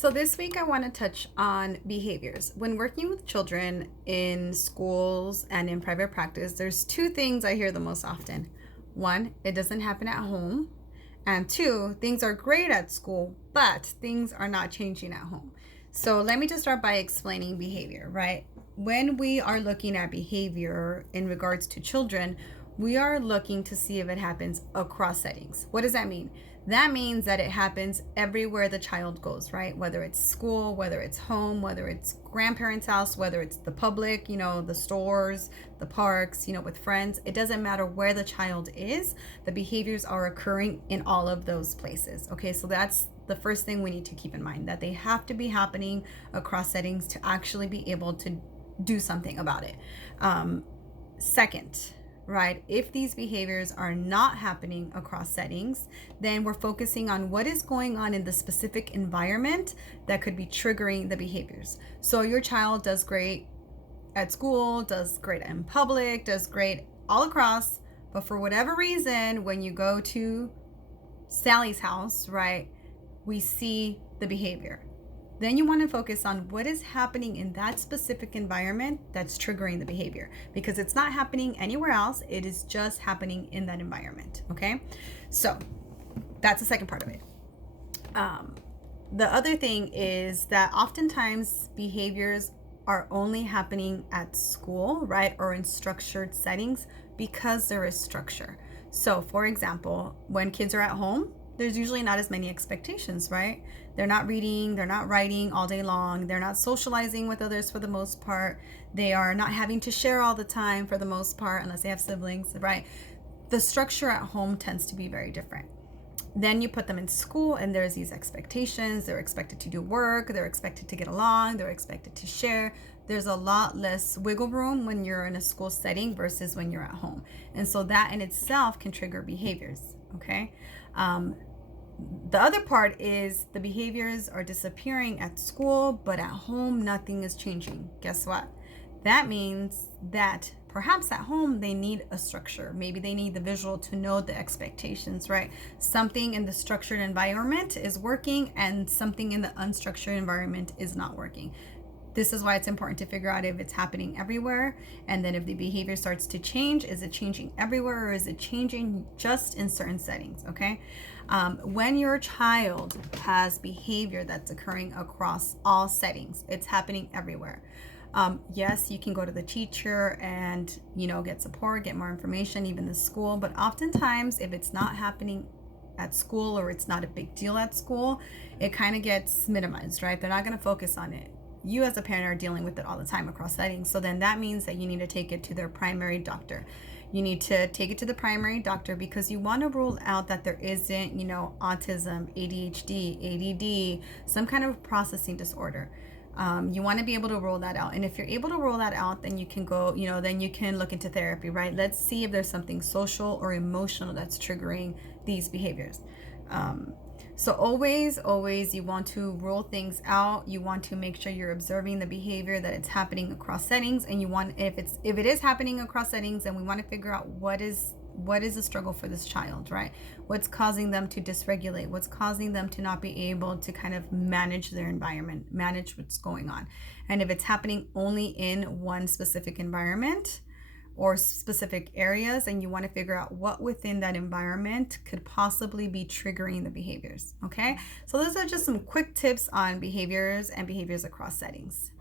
So, this week I want to touch on behaviors. When working with children in schools and in private practice, there's two things I hear the most often. One, it doesn't happen at home. And two, things are great at school, but things are not changing at home. So, let me just start by explaining behavior, right? When we are looking at behavior in regards to children, we are looking to see if it happens across settings. What does that mean? That means that it happens everywhere the child goes, right? Whether it's school, whether it's home, whether it's grandparents' house, whether it's the public, the stores, the parks, with friends. It doesn't matter where the child is, the behaviors are occurring in all of those places. Okay, so that's the first thing we need to keep in mind, that they have to be happening across settings to actually be able to do something about it. Second, right? If these behaviors are not happening across settings, then we're focusing on what is going on in the specific environment that could be triggering the behaviors. So your child does great at school, does great in public, does great all across, but for whatever reason, when you go to Sally's house, right, we see the behavior. Then you want to focus on what is happening in that specific environment that's triggering the behavior, because it's not happening anywhere else. It is just happening in that environment. Okay, so that's the second part of it. The other thing is that oftentimes behaviors are only happening at school, right, or in structured settings because there is structure. So, for example, when kids are at home, there's usually not as many expectations, right? They're not reading, they're not writing all day long, they're not socializing with others for the most part, they are not having to share all the time for the most part, unless they have siblings, right? The structure at home tends to be very different. Then you put them in school and there's these expectations. They're expected to do work, they're expected to get along, they're expected to share. There's a lot less wiggle room when you're in a school setting versus when you're at home. And so that in itself can trigger behaviors, okay? The other part is the behaviors are disappearing at school, but at home, nothing is changing. Guess what? That means that perhaps at home they need a structure. Maybe they need the visual to know the expectations, right? Something in the structured environment is working and something in the unstructured environment is not working. This is why it's important to figure out if it's happening everywhere, and then if the behavior starts to change, is it changing everywhere or is it changing just in certain settings, okay? When your child has behavior that's occurring across all settings, it's happening everywhere. Yes, you can go to the teacher and, get support, get more information, even the school, but oftentimes if it's not happening at school or it's not a big deal at school, it kind of gets minimized, right? They're not going to focus on it. You as a parent are dealing with it all the time across settings. So then that means that you need to take it to their primary doctor. You need to take it to the primary doctor because you want to rule out that there isn't, autism, ADHD, ADD, some kind of processing disorder. You want to be able to rule that out. And if you're able to rule that out, then you can go, then you can look into therapy, right? Let's see if there's something social or emotional that's triggering these behaviors. So always, you want to rule things out. You want to make sure you're observing the behavior, that it's happening across settings, and you want, if it is happening across settings, then we want to figure out what is the struggle for this child, right? What's causing them to dysregulate? What's causing them to not be able to kind of manage their environment, manage what's going on? And if it's happening only in one specific environment or specific areas, and you want to figure out what within that environment could possibly be triggering the behaviors, okay? So those are just some quick tips on behaviors and behaviors across settings.